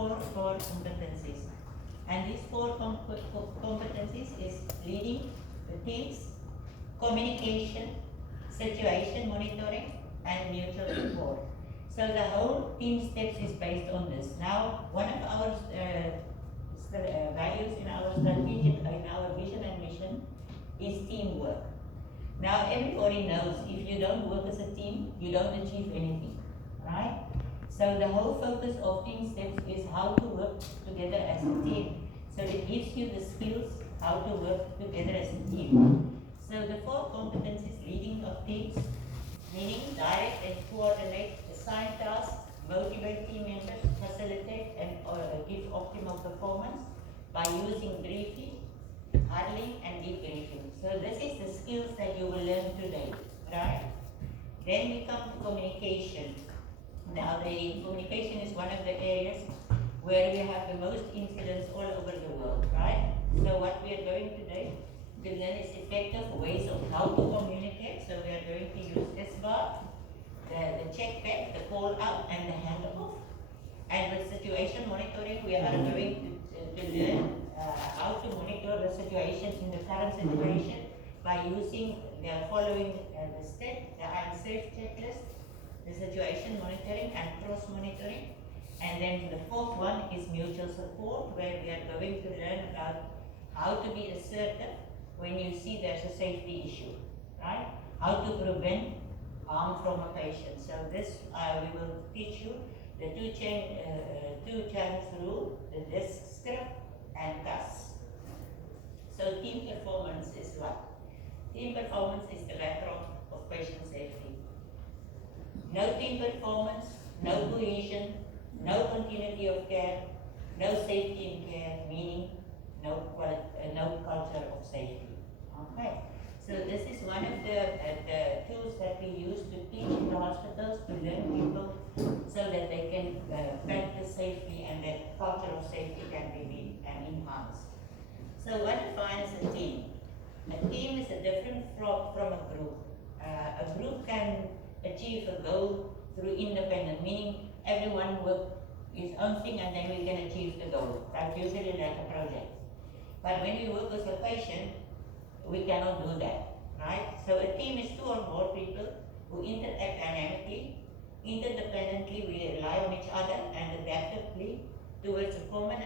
four core competencies. And these four competencies is leading the teams, communication, situation monitoring, and mutual support. So the whole TeamSTEPPS is based on this. Now, one of our values in our strategic, in our vision and mission is teamwork. Now, everybody knows if you don't work as a team, you don't achieve anything, right? So the whole focus of TeamSTEPPS is how to work together as a team. So it gives you the skills how to work together as a team. So the four competencies: leading of teams, meaning direct and coordinate, assign tasks, motivate team members, facilitate and give optimal performance by using briefing, huddling and debriefing. So this is the skills that you will learn today, right? Then we come to communication. Now the communication is one of the areas where we have the most incidents all over the world, right? So what we are going today to learn is effective ways of how to communicate. So we are going to use this bar, the check back, the call out and the handoff. And with situation monitoring, we are going to learn how to monitor the situation in the current situation by using the following the step, the I am safe checklist, the situation monitoring and cross monitoring. And then the fourth one is mutual support, where we are going to learn about how to be assertive when you see there's a safety issue, right? How to prevent harm from a patient. So this we will teach you the two channels rule, the DISC script and CAS. So team performance is what? Team performance is the background of patient safety. No team performance, no cohesion, no continuity of care, no safety in care, meaning no culture of safety. Okay, so this is one of the tools that we use to teach in the hospitals, to learn people so that they can practice safely and that culture of safety can be enhanced. So what defines a team? A team is a different from a group. A group can achieve a goal through independent, meaning everyone work his own thing and then we can achieve the goal. That's usually like a project. But when we work with a patient, we cannot do that, right? So a team is two or more people who interact dynamically, interdependently, we rely on each other and adaptively towards a common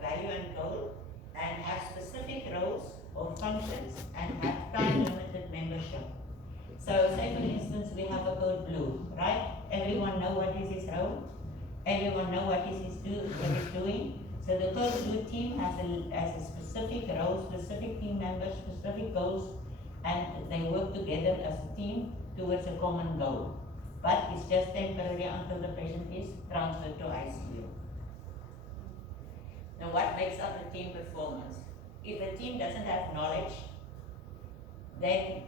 value and goal, and have specific roles or functions and have time-limited membership. So say for instance we have a code blue, right? Everyone know what is his role, everyone know what is doing. So the code blue team has a specific role, specific team members, specific goals, and they work together as a team towards a common goal. But it's just temporary until the patient is transferred to ICU. Now what makes up a team performance? If a team doesn't have knowledge, then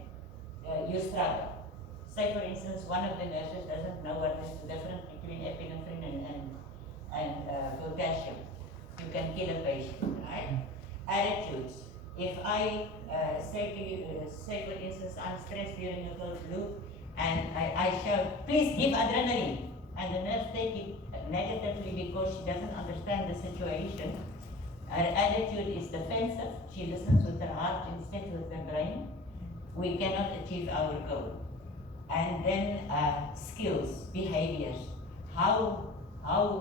you struggle. Say for instance, one of the nurses doesn't know what is the difference between epinephrine and potassium. You can kill a patient, right? Attitudes. If I say to you, say for instance, I'm stressed during a cold flu, and I shout, please give adrenaline, and the nurse take it negatively because she doesn't understand the situation. Her attitude is defensive. She listens with her heart instead of with her brain. We cannot achieve our goal. And then skills, behaviors, how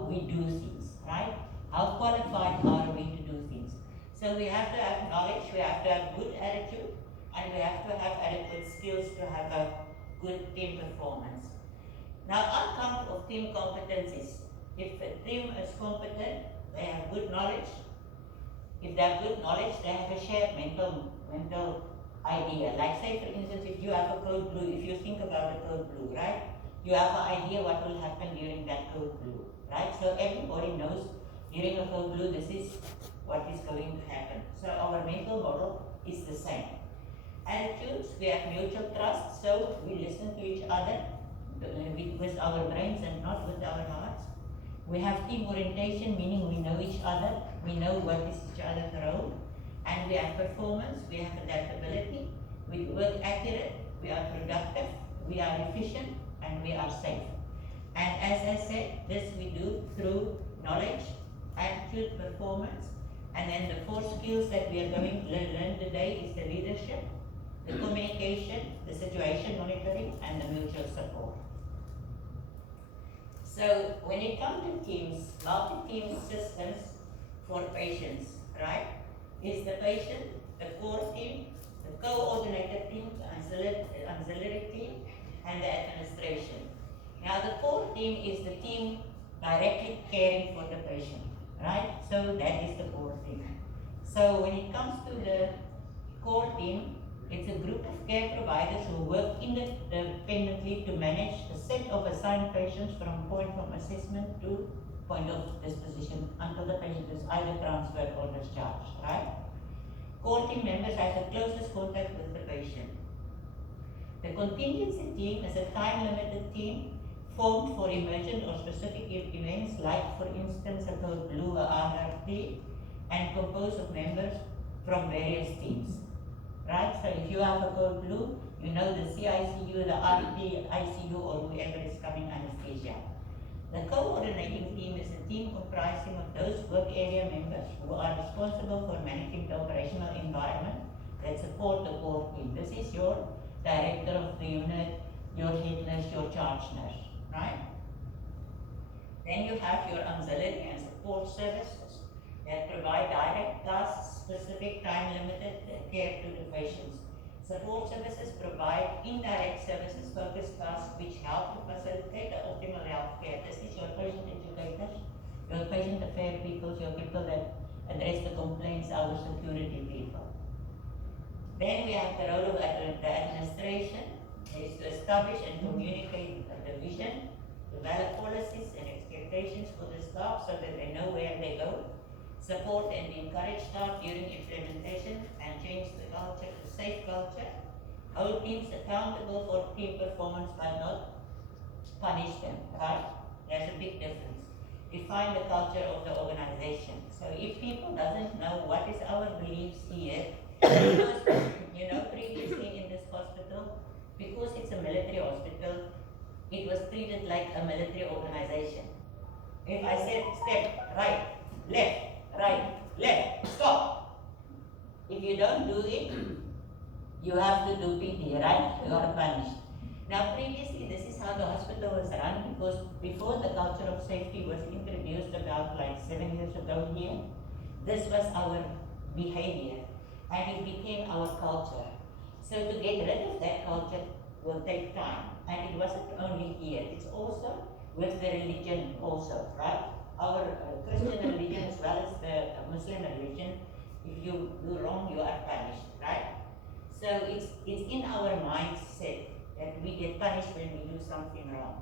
we do things, right? How qualified are we to do things? So we have to have knowledge, we have to have good attitude, and we have to have adequate skills to have a good team performance. Now, outcome of team competencies. If a team is competent, they have good knowledge. If they have good knowledge, they have a shared mental idea. Like say for instance, if you have a code blue, if you think about a code blue, right? You have an idea what will happen during that code blue, right? So everybody knows during a code blue, this is what is going to happen. So our mental model is the same. Attitudes, we have mutual trust, so we listen to each other with our brains and not with our hearts. We have team orientation, meaning we know each other, we know what is each other's role. And we have performance, we have adaptability, we work accurate, we are productive, we are efficient, and we are safe. And as I said, this we do through knowledge, attitude, performance. And then the 4 skills that we are going to learn today is the leadership, the communication, the situation monitoring, and the mutual support. So when it comes to teams, multi-team systems for patients, right? Is the patient, the core team, the coordinated team, the auxiliary team, and the administration. Now the core team is the team directly caring for the patient, right? So that is the core team. So when it comes to the core team, it's a group of care providers who work independently to manage a set of assigned patients from point of assessment to point of disposition until the patient is either transferred or discharged, right? Core team members have the closest contact with the patient. The contingency team is a time-limited team formed for emergent or specific events, like for instance a code blue or RRT, and composed of members from various teams. Right? So if you have a code blue, you know the CICU, the RT, ICU, or whoever is coming anesthesia. The coordinating team is a team comprising of those work area members who are responsible for managing the operational environment that support the core team. This is your director of the unit, your head nurse, your charge nurse, right? Then you have your auxiliary and support services that provide direct tasks, specific time-limited care to the patients. Support services provide indirect services, focused tasks which help to facilitate the optimal health care. This is your patient educators, your patient affair people, your people that address the complaints, our security people. Then we have the role of the administration, is to establish and communicate the vision, develop policies and expectations for the staff so that they know where they go, support and encourage staff during implementation, and change the culture to safe culture. Hold teams accountable for team performance but not punish them, right? There's a big difference. Define the culture of the organization. So if people doesn't know what is our beliefs here, because, previously in this hospital, because it's a military hospital, it was treated like a military organization. If I said step, right, left, stop. If you don't do it, you have to do PT, right? You are punished. Now previously, this is how the hospital was run, because before the culture of safety was introduced about like 7 years ago here, this was our behavior, and it became our culture. So to get rid of that culture will take time, and it wasn't only here, it's also with the religion also, right? Our Christian religion as well as the Muslim religion, if you do wrong, you are punished, right? So it's in our mindset that we get punished when we do something wrong.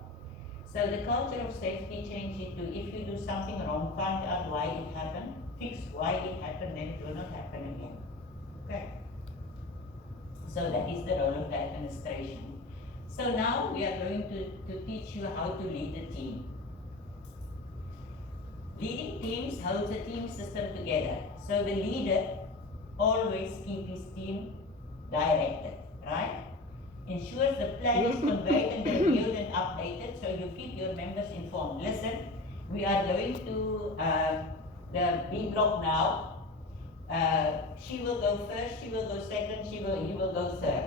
So the culture of safety changed it to, if you do something wrong, find out why it happened, fix why it happened, then it will not happen again. Okay. So that is the role of the administration. So now we are going to teach you how to lead a team. Leading teams holds a team system together. So the leader always keeps his team directed, right? Ensures the plan is conveyed and reviewed and updated, so you keep your members informed. Listen, we are going to the B block now. She will go first, she will go second, he will go third.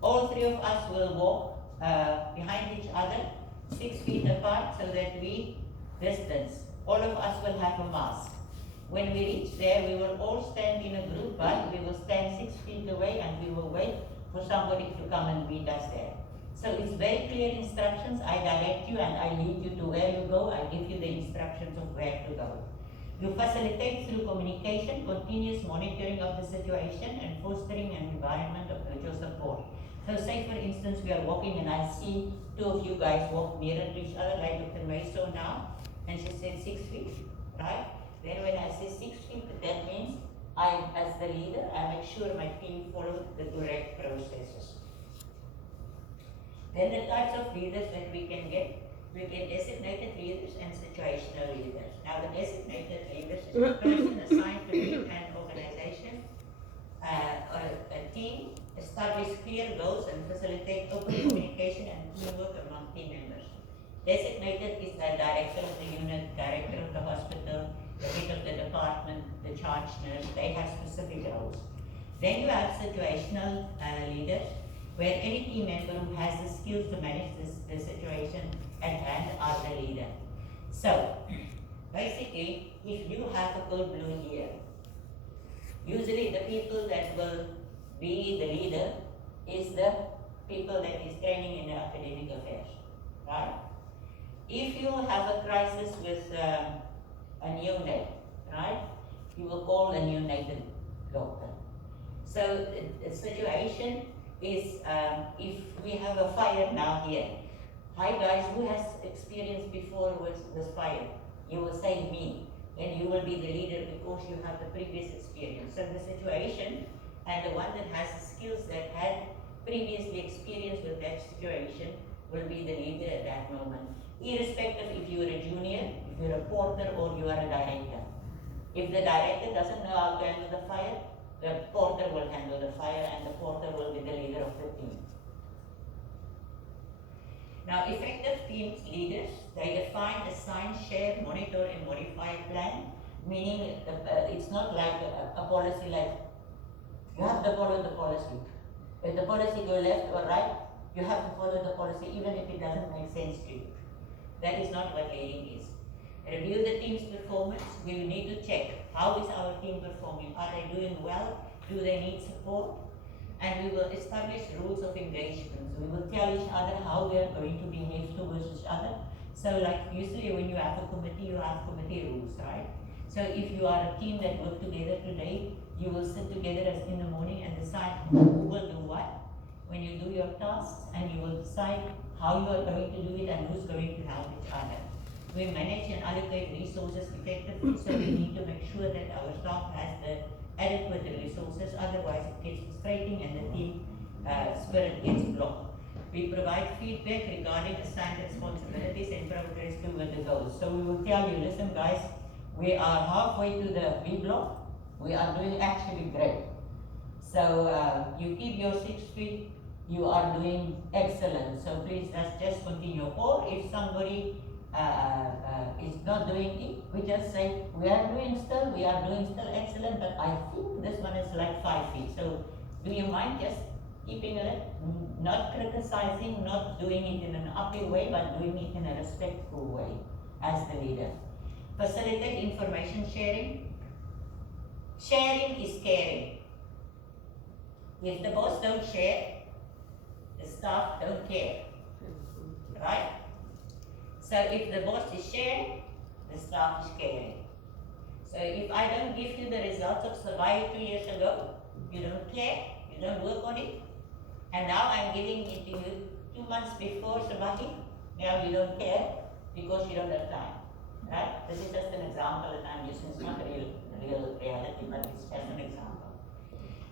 All 3 of us will walk behind each other, 6 feet apart, so that we distance. All of us will have a mask. When we reach there, we will all stand in a group, but we will stand 6 feet away and we will wait for somebody to come and meet us there. So it's very clear instructions. I direct you and I lead you to where you go. I give you the instructions of where to go. You facilitate through communication, continuous monitoring of the situation, and fostering an environment of mutual support. So say for instance, we are walking and I see 2 of you guys walk nearer to each other, like Dr. May saw now, and she said 6 feet, right? Then when I say 6 feet, that means I, as the leader, I make sure my team follow the correct processes. Then the types of leaders that we get designated leaders and situational leaders. Now the designated leaders is a person assigned to lead an organization or a team, establish clear goals and facilitate open communication and teamwork among team members. Designated is the director of the unit, director of the hospital, the head of they have specific roles. Then you have situational leaders, where any team member who has the skills to manage the situation at hand are the leader. So, basically, if you have a cold blue here, usually the people that will be the leader is the people that is training in the academic affairs, right? If you have a crisis with a neonate, right, you will call a neonatal doctor. So the situation is, if we have a fire now here, hi guys, who has experience before with fire? You will say me, and you will be the leader because you have the previous experience. So the situation and the one that has the skills that had previously experienced with that situation will be the leader at that moment, irrespective if you are a junior, if you're a porter, or you are a director. If the director doesn't know how to handle the fire, the porter will handle the fire, and the porter will be the leader of the team. Now, effective teams leaders, they define, assign, share, monitor, and modify a plan, meaning it's not like a policy like you have to follow the policy. If the policy goes left or right, you have to follow the policy even if it doesn't make sense to you. That is not what leading is. Review the team's performance. We need to check how is our team performing. Are they doing well? Do they need support? And we will establish rules of engagement. We will tell each other how we are going to behave towards each other. So like usually when you have a committee, you have committee rules, right? So if you are a team that work together today, you will sit together as in the morning and decide who will do what when you do your tasks, and you will decide how you are going to do it and who's going to help each other. We manage and allocate resources effectively, so we need to make sure that our staff has the adequate resources, otherwise it gets frustrating and the team spirit gets blocked. We provide feedback regarding assigned responsibilities and progress toward the goals. So we will tell you, listen guys, we are halfway to the B block, we are doing actually great. So you keep your 6 feet, you are doing excellent. So please let's just continue. Or if somebody is not doing it, we just say we are doing still excellent, but I think this one is like 5 feet. So do you mind just keeping it, not criticizing, not doing it in an uppy way, but doing it in a respectful way as the leader. Facilitate information sharing. Sharing is caring. If the boss don't share, the staff don't care, right? So if the boss is sharing, the staff is caring. So if I don't give you the results of survey 2 years ago, you don't care, you don't work on it, and now I'm giving it to you 2 months before survey, now you don't care because you don't have time, right? This is just an example that I'm using. It's not a real reality, but it's just an example.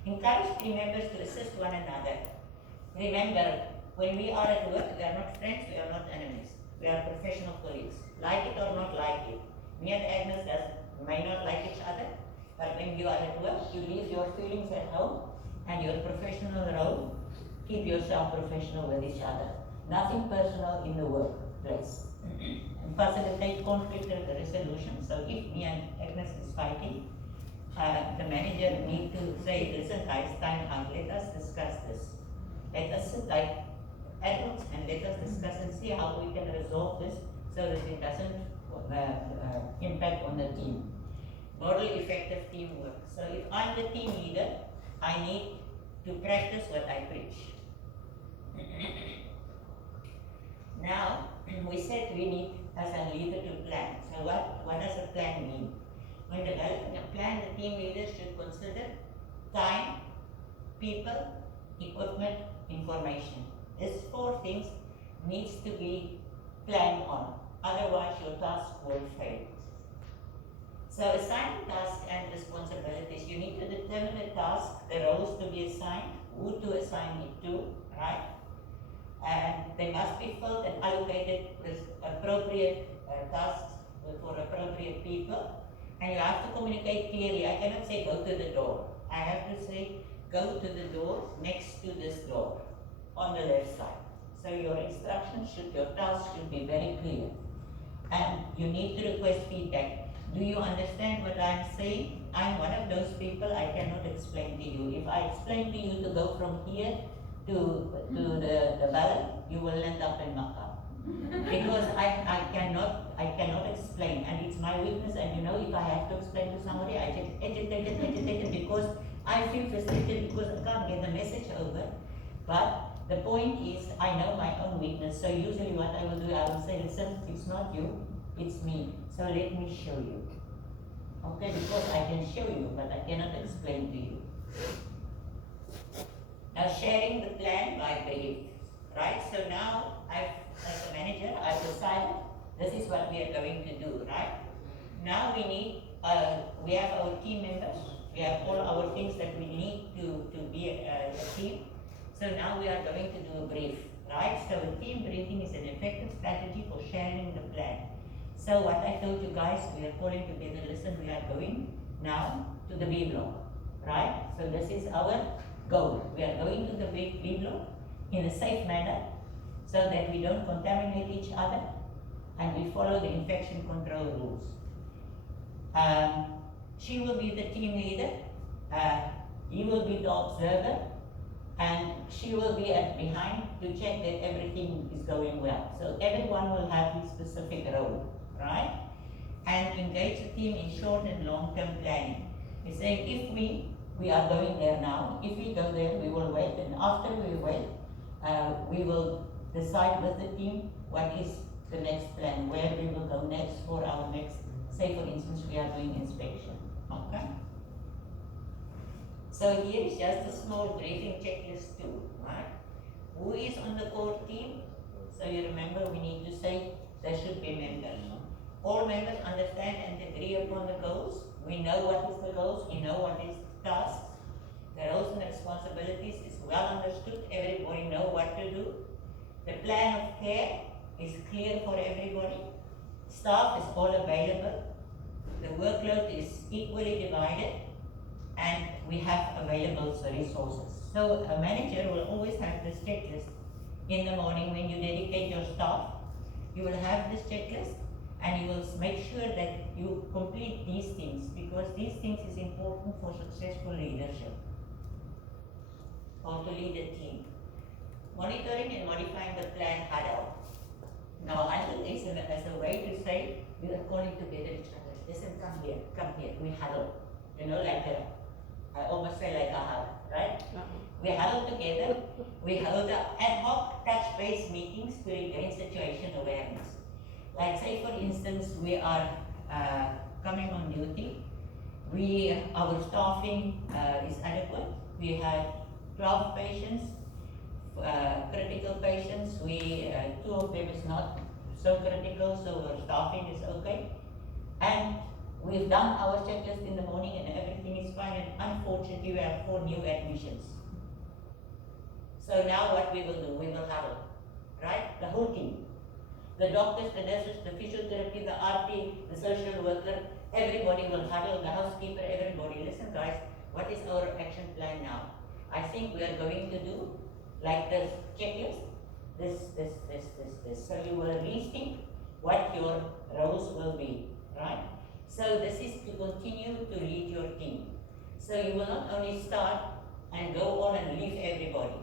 Encourage team members to assist one another. Remember, when we are at work, we are not friends, we are not enemies. We are professional colleagues. Like it or not like it. Me and Agnes may not like each other, but when you are at work, you leave your feelings at home and your professional role. Keep yourself professional with each other. Nothing personal in the workplace. And facilitate conflict resolution. So if me and Agnes is fighting, the manager need to say, listen guys, time out, let us discuss this. Let us sit like adults and let us discuss and see how we can resolve this so that it doesn't impact on the team. Model effective teamwork. So if I'm the team leader, I need to practice what I preach. Now, we said we need as a leader to plan. So what does a plan mean? When developing a plan, the team leaders should consider time, people, equipment, information. These 4 things needs to be planned on. Otherwise, your task will fail. So assigning tasks and responsibilities, you need to determine the task, the roles to be assigned, who to assign it to, right? And they must be filled and allocated with appropriate tasks for appropriate people. And you have to communicate clearly. I cannot say go to the door. I have to say go to the door next to this door on the left side. So your instructions your task should be very clear. And you need to request feedback. Do you understand what I'm saying? I'm one of those people I cannot explain to you. If I explain to you to go from here to the ballot, you will end up in Makkah. Because I cannot explain, and it's my weakness. And you know, if I have to explain to somebody, I get agitated because I feel frustrated because I can't get the message over. But the point is, I know my own weakness. So usually, what I will do, I will say, listen, it's not you, it's me. So let me show you. Okay, because I can show you, but I cannot explain to you. Now, sharing the plan by brief, right? So now, as a manager, I've decided this is what we are going to do, right? Now we have our team members, we have all our things that we need to be a team. So now we are going to do a brief, right? So a team briefing is an effective strategy for sharing the plan. So what I told you guys, we are calling together, listen, we are going now to the B block, right? So this is our goal. We are going to the B block in a safe manner so that we don't contaminate each other and we follow the infection control rules. She will be the team leader, he will be the observer, and she will be behind to check that everything is going well. So everyone will have his specific role, right? And engage the team in short and long-term planning. He's saying if we are going there now, if we go there, we will wait, and after we wait, we will decide with the team what is the next plan, where we will go next for our next, say for instance, we are doing inspection, okay? So here is just a small briefing checklist too, right? Who is on the core team? So you remember we need to say there should be members. All members understand and agree upon the goals. We know what is the goals, we know what is the tasks. The roles and responsibilities is well understood, everybody know what to do. The plan of care is clear for everybody. Staff is all available. The workload is equally divided, and we have available resources. So a manager will always have this checklist in the morning when you dedicate your staff. You will have this checklist and you will make sure that you complete these things, because these things is important for successful leadership or to lead a team. Monitoring and modifying the plan huddle. Now I think it's as a way to say we are calling together each other. Listen, come here, we huddle. You know, like I almost say like a hug, right? We huddle together, we hold ad hoc touch-based meetings to regain situation awareness. Like say for instance, we are coming on duty, our staffing is adequate, we have 12 patients, critical patients, two of them is not so critical, so our staffing is okay. And we've done our checklist in the morning and everything is fine, and unfortunately we have 4 new admissions. So now what we will do, we will huddle, right? The whole team. The doctors, the nurses, the physiotherapy, the RP, the social worker, everybody will huddle, the housekeeper, everybody. Listen guys, what is our action plan now? I think we are going to do like this checklist, this. So you will rethink what your roles will be, right? So this is to continue to lead your team. So you will not only start and go on and leave everybody.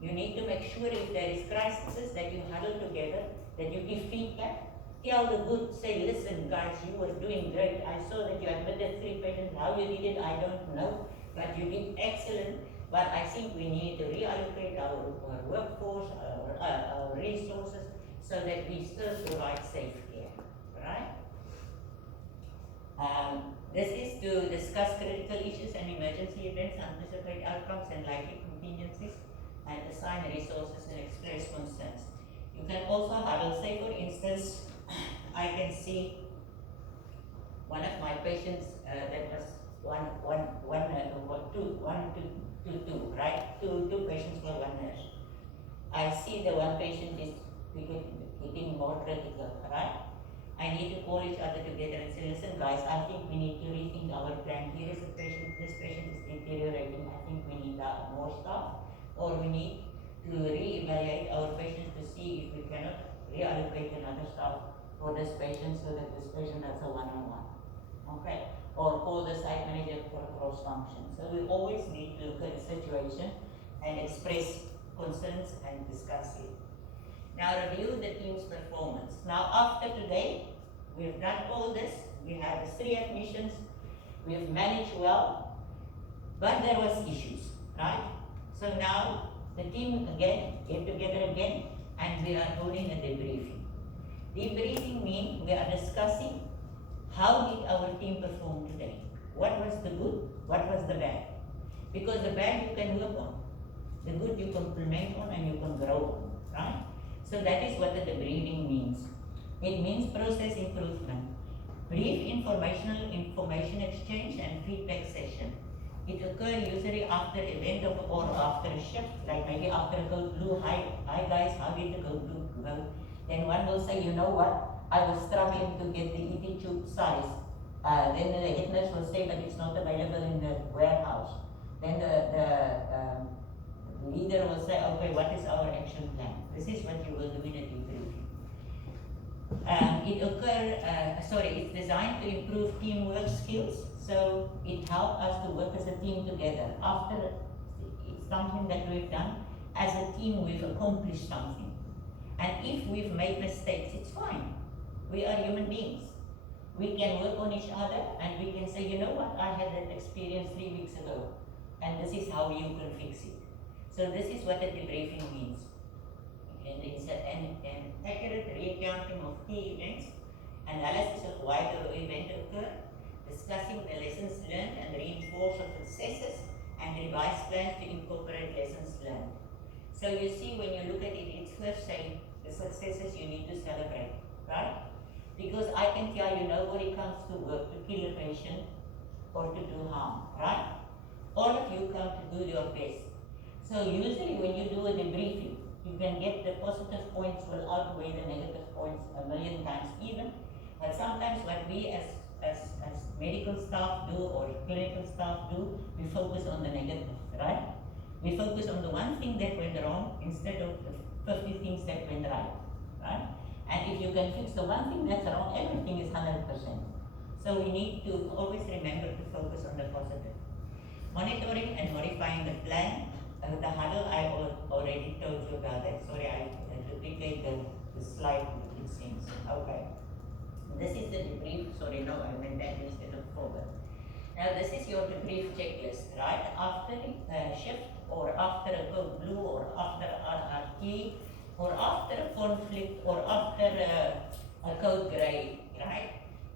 You need to make sure if there is crisis that you huddle together, that you give feedback, tell the good, say, listen guys, you were doing great. I saw that you admitted 3 patients, how you did it, I don't know, but you did excellent. But I think we need to reallocate our workforce, our resources, so that we still provide safe care, right? This is to discuss critical issues and emergency events, anticipate outcomes and likely contingencies, and assign resources and express concerns. You can also huddle, say for instance, I can see one of my patients that was two, right? Two patients for 1 nurse. I see the one patient is getting more critical, right? I need to call each other together and say, listen guys, I think we need to rethink our plan. Here is a patient, this patient is deteriorating. I think we need more staff, or we need to re-evaluate our patients to see if we cannot reallocate another staff for this patient so that this patient has a one-on-one. okay, or call the site manager for a cross function. So we always need to look at the situation and express concerns and discuss it. Now review the team's performance. Now after today, we've done all this, we have 3 admissions, we've managed well, but there was issues, right? So now the team again get together again and we are holding a debriefing. Debriefing means we are discussing how did our team perform today? What was the good? What was the bad? Because the bad you can work on. The good you can implement on and you can grow on, right? So that is what the debriefing means. It means process improvement. Brief information exchange and feedback session. It occurs usually after event or after a shift, like maybe after a code blue, hi guys, how did the code blue go? Then one will say, you know what, I was struggling to get the ET tube size. Then the head nurse will say, but it's not available in the warehouse. Then the leader will say, okay, what is our action plan? This is what you will do in a debriefing. It's designed to improve teamwork skills, so it helps us to work as a team together. After it's something that we've done, as a team we've accomplished something. And if we've made mistakes, it's fine. We are human beings. We can work on each other and we can say, you know what, I had that experience 3 weeks ago, and this is how you can fix it. So this is what the debriefing means. And it's an accurate recounting of key events, analysis of why the event occurred, discussing the lessons learned and reinforce of successes, and revise plans to incorporate lessons learned. So you see, when you look at it, it's first saying the successes you need to celebrate, right? Because I can tell you, nobody comes to work to kill a patient or to do harm, right? All of you come to do your best. So usually when you do a debriefing, you can get the positive points will outweigh the negative points 1,000,000 times even. But sometimes what we as medical staff do or clinical staff do, we focus on the negative, right? We focus on the one thing that went wrong instead of the 50 things that went right? And if you can fix the one thing that's wrong, everything is 100%. So we need to always remember to focus on the positive. Monitoring and modifying the plan. The huddle, I already told you about that. Sorry, I duplicate the slide, it seems. Okay. This is the debrief. Sorry, no, I meant that instead of forward. Now, this is your debrief checklist, right? After a shift, or after a code blue, or after RRT, or after a conflict, or after a code gray, right?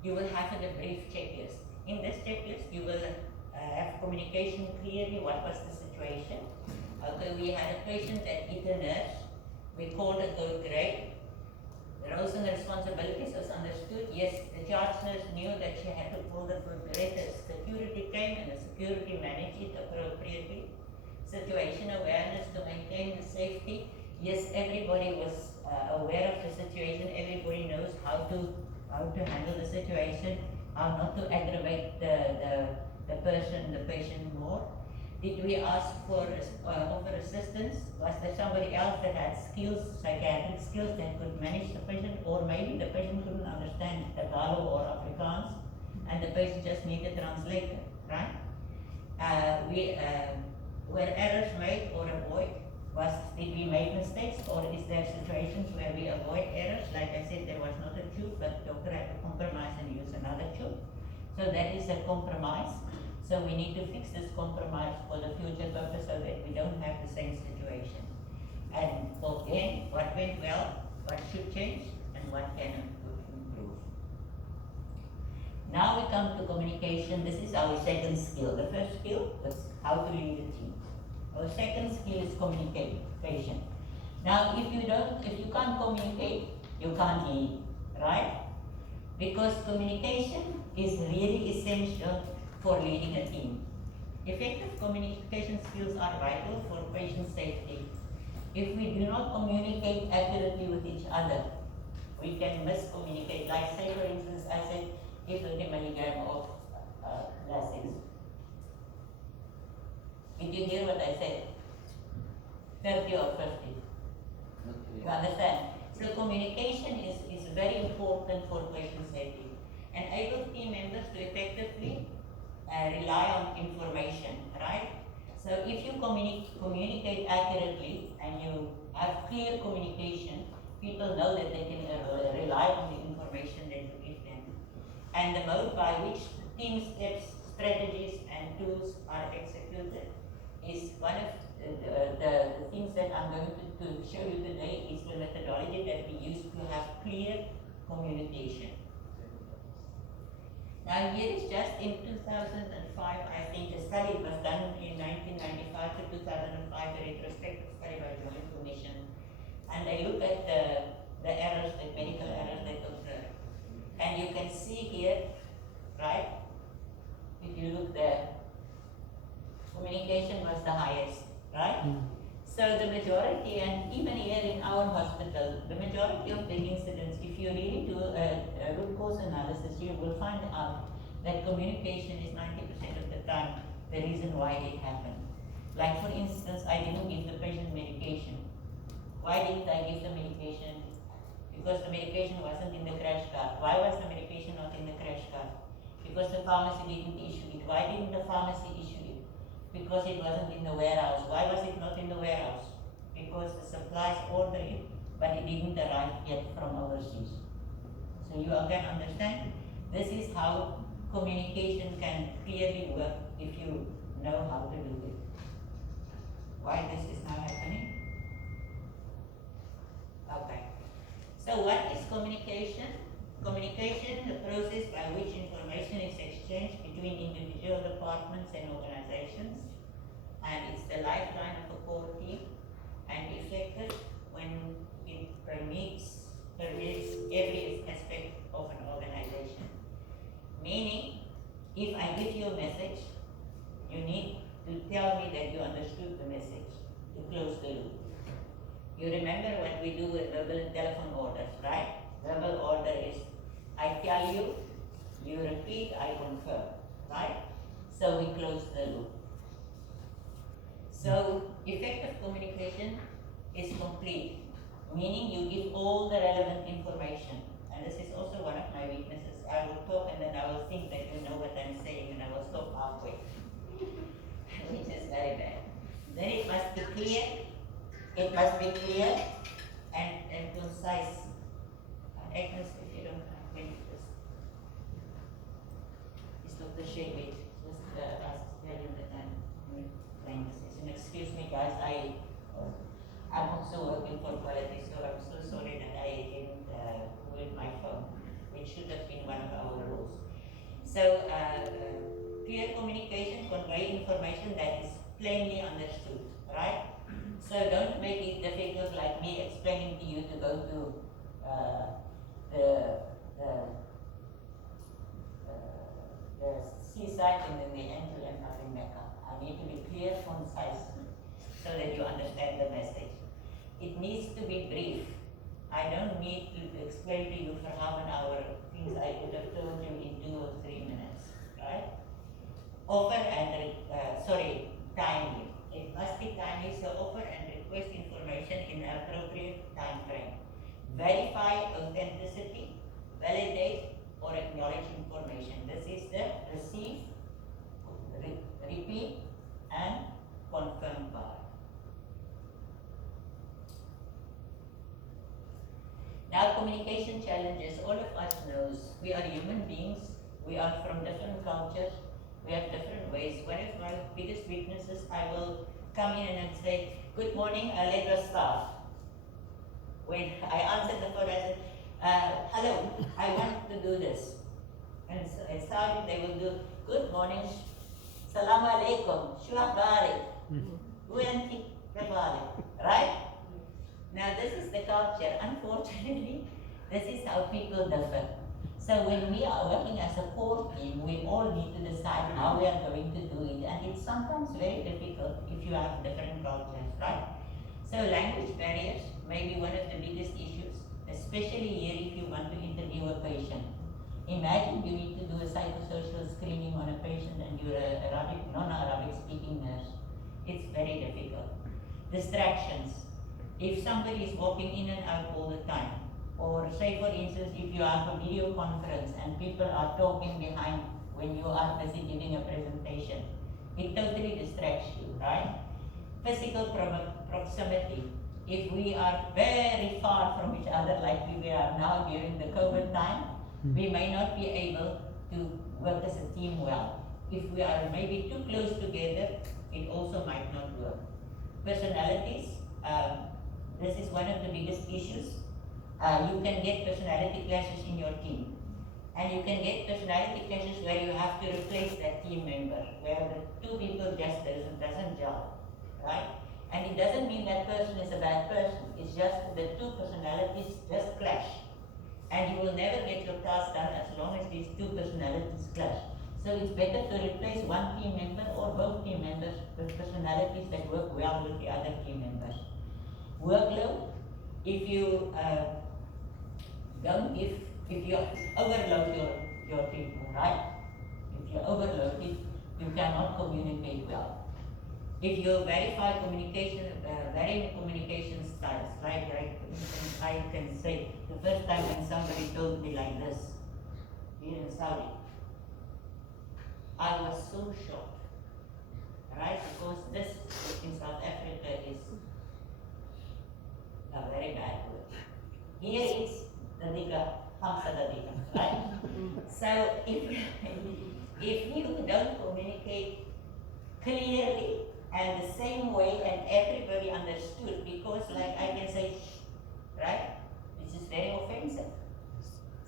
You will have a debrief checklist. In this checklist, you will have communication clearly. What was the situation? Okay, we had a patient that hit a nurse. We called a code gray. The roles and responsibilities was understood. Yes, the charge nurse knew that she had to call the code gray. The security came and the security managed it appropriately. Situation awareness to maintain the safety. Yes, everybody was aware of the situation. Everybody knows how to handle the situation, how not to aggravate the patient more. Did we ask for offer assistance? Was there somebody else that had skills, psychiatric skills, that could manage the patient, or maybe the patient couldn't understand Tagalog or Afrikaans, and the patient just needed a translator, right? Were errors made or avoid? Did we make mistakes, or is there situations where we avoid errors? Like I said, there was not a tube, but the doctor had to compromise and use another tube. So that is a compromise. So we need to fix this compromise for the future purpose so that we don't have the same situation. And again, what went well, what should change, and what can improve. Now we come to communication. This is our second skill. The first skill was how to lead a team. Our second skill is communication. Now, if you can't communicate, you can't lead, right? Because communication is really essential for leading a team. Effective communication skills are vital for patient safety. If we do not communicate accurately with each other, we can miscommunicate. Like, say for instance, I said, give 30 milligram of Lasix. Did you hear what I said? 30 or 50? You understand? So communication is very important for patient safety. Enable team members to effectively rely on information, right? So if you communicate accurately and you have clear communication, people know that they can rely on the information that you give them. And the mode by which TeamSTEPPS strategies and tools are executed is one of the things that I'm going to show you today is the methodology that we use to have clear communication. Now here is just in 2005, I think a study was done in 1995 to 2005, a retrospective study by Joint Commission. And they look at the errors, the medical errors that occur. And you can see here, right, if you look there, communication was the highest, right? So the majority, and even here in our hospital, the majority of the incidents, if you really do a root cause analysis, you will find out that communication is 90% of the time the reason why it happened. Like for instance, I didn't give the patient medication. Why didn't I give the medication? Because the medication wasn't in the crash cart. Why was the medication not in the crash cart? Because the pharmacy didn't issue it. Why didn't the pharmacy issue it? Because it wasn't in the warehouse. Why was it not in the warehouse? Because the supplies ordered it, but it didn't arrive yet from overseas. So you can understand, this is how communication can clearly work if you know how to do it. Why this is now happening? Okay. So what is communication? Communication, the process by which information is exchanged between individual departments and organizations, and it's the lifeline of a core team, and effective when it permeates every aspect of an organization. Meaning, if I give you a message, you need to tell me that you understood the message to close the loop. You remember what we do with verbal and telephone orders, right? Verbal order is, I tell you, you repeat, I confirm, right? So we close the loop. So effective communication is complete, meaning you give all the relevant information. And this is also one of my weaknesses. I will talk and then I will think that you know what I'm saying and I will stop halfway, which is very bad. Then it must be clear. It must be clear and concise. Agnes, if you don't mind, just stop the shade, wait. Just tell you that I'm playing the session. Excuse me, guys. I'm also working for quality, so I'm so sorry that I didn't do it my phone, which should have been one of our rules. So, clear communication, convey information that is plainly understood, right? So don't make it difficult like me explaining to you to go to the seaside and then the end you end up in Mecca. I need to be clear, concise, so that you understand the message. It needs to be brief. I don't need to explain to you for half an hour things I could have told you in 2 or 3 minutes, right? Offer and, timely. It must be timely, so offer and request information in an appropriate time frame. Verify authenticity, validate or acknowledge information. This is the receive, repeat and confirm part. Now communication challenges, all of us knows we are human beings, we are from different cultures, we have different ways. One of my biggest weaknesses, I will come in and say, good morning, let us start. When I answered the phone, I said, hello, I want to do this. And so I started, they will do, good morning, salam alaikum, shua barik, right? Now this is the culture. Unfortunately, this is how people differ. So when we are working as a core team, we all need to decide how we are going to do it. And it's sometimes very difficult if you have different cultures, right? So language barriers may be one of the biggest issues, especially here if you want to interview a patient. Imagine you need to do a psychosocial screening on a patient and you're a non-Arabic speaking nurse. It's very difficult. Distractions. If somebody is walking in and out all the time, or say for instance, if you have a video conference and people are talking behind when you are busy giving a presentation. It totally distracts you, right? Physical proximity. If we are very far from each other, like we are now during the COVID time, we may not be able to work as a team well. If we are maybe too close together, it also might not work. Personalities, this is one of the biggest issues. You can get personality clashes in your team. And you can get personality clashes where you have to replace that team member, where the two people just doesn't gel, right? And it doesn't mean that person is a bad person. It's just the two personalities just clash. And you will never get your task done as long as these two personalities clash. So it's better to replace one team member or both team members with personalities that work well with the other team members. Workload, if you if you overload your people, right? If you overload it, you cannot communicate well. If you verify communication, varying communication styles, like I can say, the first time when somebody told me like this, here in Saudi, I was so shocked, right? Because this in South Africa is a very bad word. Here it's the digga, hamsa the digga, right? So if you don't communicate clearly and the same way and everybody understood, because like I can say, right? This is very offensive.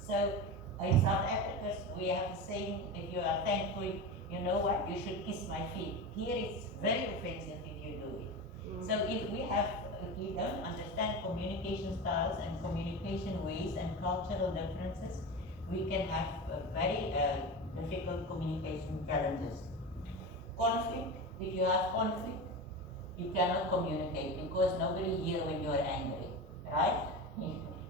So in South Africa, we have the saying, if you are thankful, you know what, you should kiss my feet. Here it's very offensive if you do it. So if we don't understand communication styles and communication ways and cultural differences, we can have very difficult communication challenges. Conflict, if you have conflict, you cannot communicate because nobody hears when you are angry, right?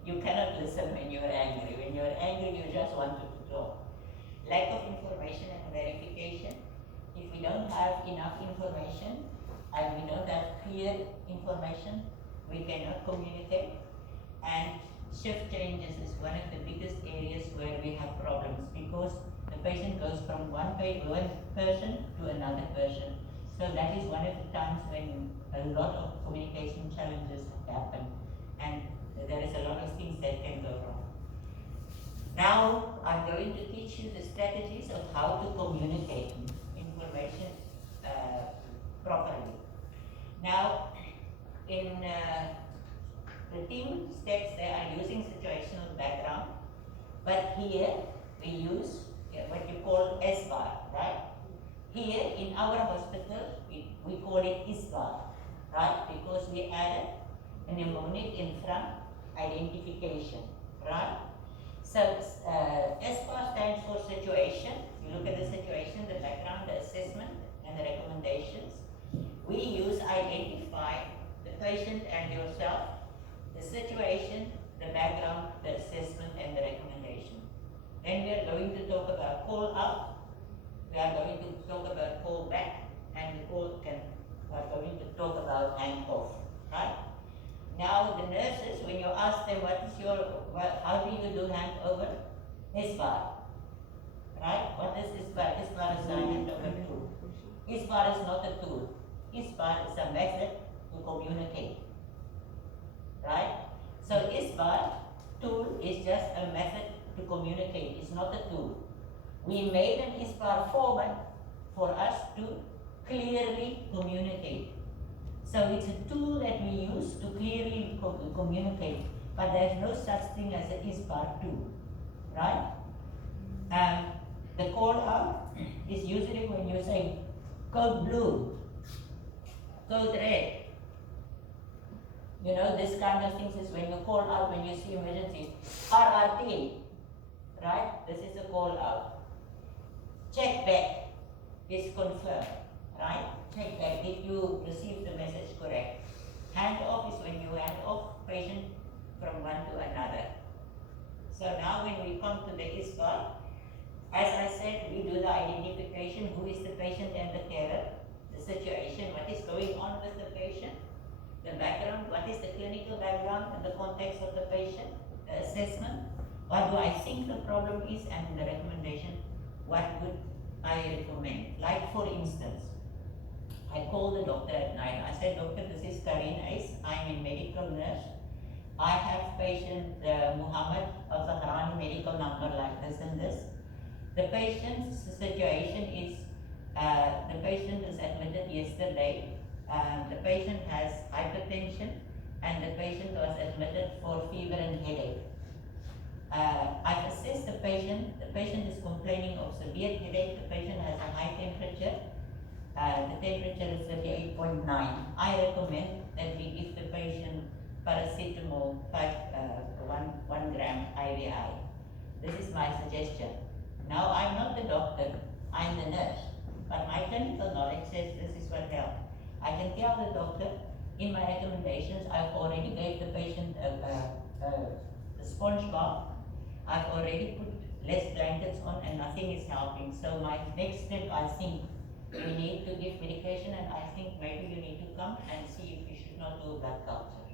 You cannot listen when you are angry. When you are angry, you just want to talk. Lack of information and verification. If we don't have enough information and we don't have clear information, we cannot communicate. And shift changes is one of the biggest areas where we have problems because the patient goes from one person to another person. So that is one of the times when a lot of communication challenges happen and there is a lot of things that can go wrong. Now I'm going to teach you the strategies of how to communicate information properly. Now in the TeamSTEPPS, they are using situational background, but here we use what you call S-bar, right? Here in our hospital, we call it ISBAR, right? Because we added a mnemonic in front, identification, right? So S-bar stands for situation. You look at the situation, the background, the assessment, and the recommendations. We use identify the patient and yourself, the situation, the background, the assessment, and the recommendation. Then we are going to talk about call up, we are going to talk about call back, and we are going to talk about hang off, right? Now the nurses, when you ask them how do you do handover? ISBAR, right? What is ISBAR? ISBAR is a handover tool. ISBAR is not a tool. ISBAR is a method to communicate, right? So ISBAR tool is just a method to communicate. It's not a tool. We made an ISBAR format for us to clearly communicate. So it's a tool that we use to clearly communicate, but there's no such thing as an ISBAR tool, right? The call out is usually when you say code blue, code red. You know, this kind of things is when you call out when you see emergencies. RRT, right? This is a call out. Check back is confirmed, right? Check back if you receive the message correct. Hand off is when you hand off patient from one to another. So now when we come to the ISBAR, as I said, we do the identification, who is the patient and the carer, the situation, what is going on with the patient, the background, what is the clinical background and the context of the patient, the assessment, what do I think the problem is, and the recommendation, what would I recommend. Like for instance, I call the doctor at night. I said, Doctor, this is Karin Ace. I'm a medical nurse. I have patient Muhammad of the Harani medical number like this and this. The patient's situation is, the patient is admitted yesterday. The patient has hypertension and the patient was admitted for fever and headache. I've assessed the patient is complaining of severe headache, the patient has a high temperature, the temperature is 38.9. I recommend that we give the patient paracetamol 1 gram IVI. This is my suggestion. Now I'm not the doctor, I'm the nurse, but my clinical knowledge says this is what helps. I can tell the doctor in my recommendations I've already gave the patient a sponge bath. I've already put less blankets on and nothing is helping. So my next step, I think we need to give medication, and I think maybe you need to come and see if you should not do a blood culture,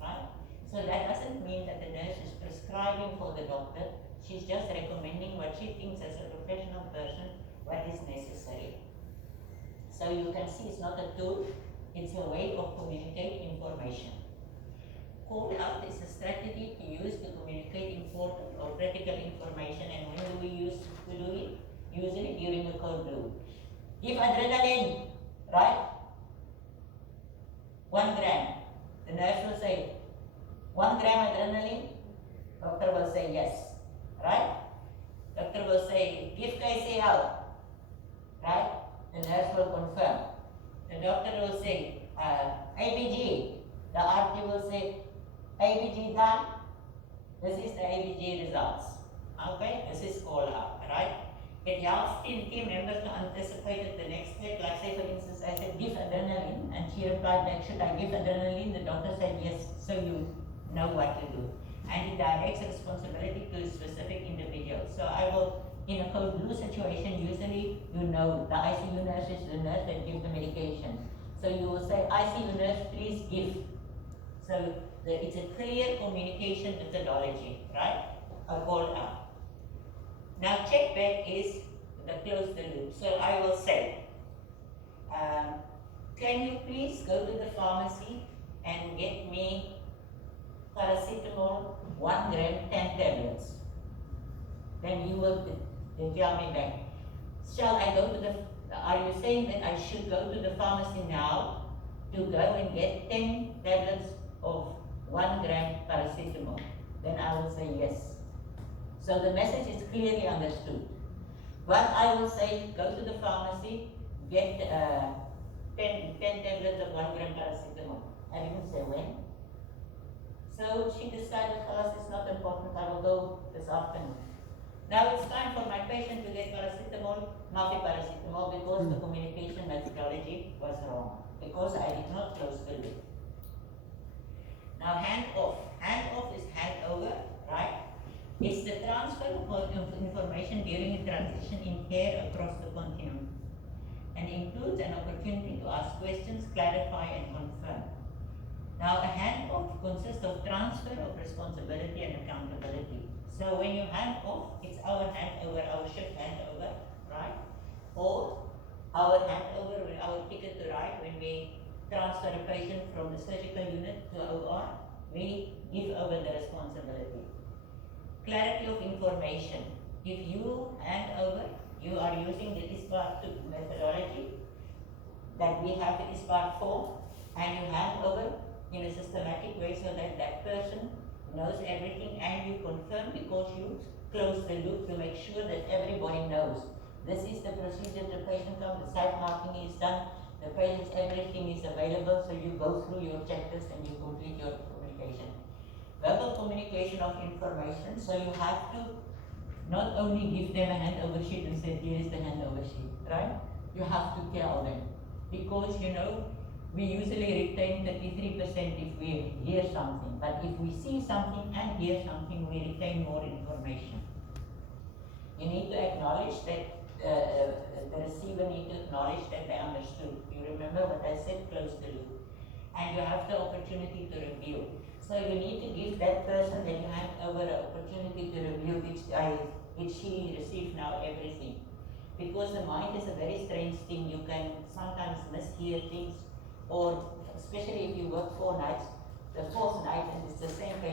right? So that doesn't mean that the nurse is prescribing for the doctor. She's just recommending what she thinks as a professional person, what is necessary. So you can see it's not a tool, it's a way of communicating information. Call out is a strategy to use to communicate important or critical information, and when do we use to do it? Usually during a code blue. Give adrenaline, right? 1 gram. The nurse will say, 1 gram adrenaline? Doctor will say yes, right? Doctor will say, give KCL, right? The nurse will confirm. The doctor will say, ABG. The RT will say, ABG done. This is the ABG results. Okay, this is call out, right? It helps team members to anticipate at the next step. Like say for instance, I said give adrenaline, and she replied back, should I give adrenaline? The doctor said yes, so you know what to do. And it directs responsibility to a specific individual. So I will, in a code blue situation, usually you know the ICU nurse is the nurse that gives the medication. So you will say, ICU nurse, please give. So it's a clear communication methodology, right? A call out. Now check back is the close the loop. So I will say, can you please go to the pharmacy and get me paracetamol 1 gram 10 tablets? Then you will tell me back. Shall I go to are you saying that I should go to the pharmacy now to go and get 10 tablets of 1 gram paracetamol? Then I will say yes. So the message is clearly understood. But I will say, go to the pharmacy, get 10 tablets of 1 gram paracetamol. I didn't say when. So she decided for us it's not important, I will go this afternoon. Now it's time for my patient to get paracetamol, multi-paracetamol, because the communication methodology was wrong, because I did not close the loop. Now hand off. Hand off is hand over, right? It's the transfer of information during a transition in care across the continuum, and includes an opportunity to ask questions, clarify, and confirm. Now, a handoff consists of transfer of responsibility and accountability. So when you hand off, it's our handover, our shift handover, right? Or our handover with our ticket to ride when we transfer a patient from the surgical unit to OR, we give over the responsibility. Clarity of information. If you hand over, you are using the ISPAR methodology that we have the ISPAR for, and you hand over in a systematic way so that that person knows everything, and you confirm because you close the loop to make sure that everybody knows. This is the procedure, the patient comes, the site marking is done, the patient's everything is available, so you go through your checklist and you complete your communication. Verbal communication of information, so you have to not only give them a handover sheet and say, here is the handover sheet, right? You have to tell them, because you know, we usually retain 33% if we hear something, but if we see something and hear something, we retain more information. You need to acknowledge that the receiver needs to acknowledge that they understood. You remember what I said, close the loop. And you have the opportunity to review. So you need to give that person that you hand over an opportunity to review, did she receive now everything? because the mind is a very strange thing. You can sometimes mishear things, or especially if you work 4 nights, the fourth night and it's the same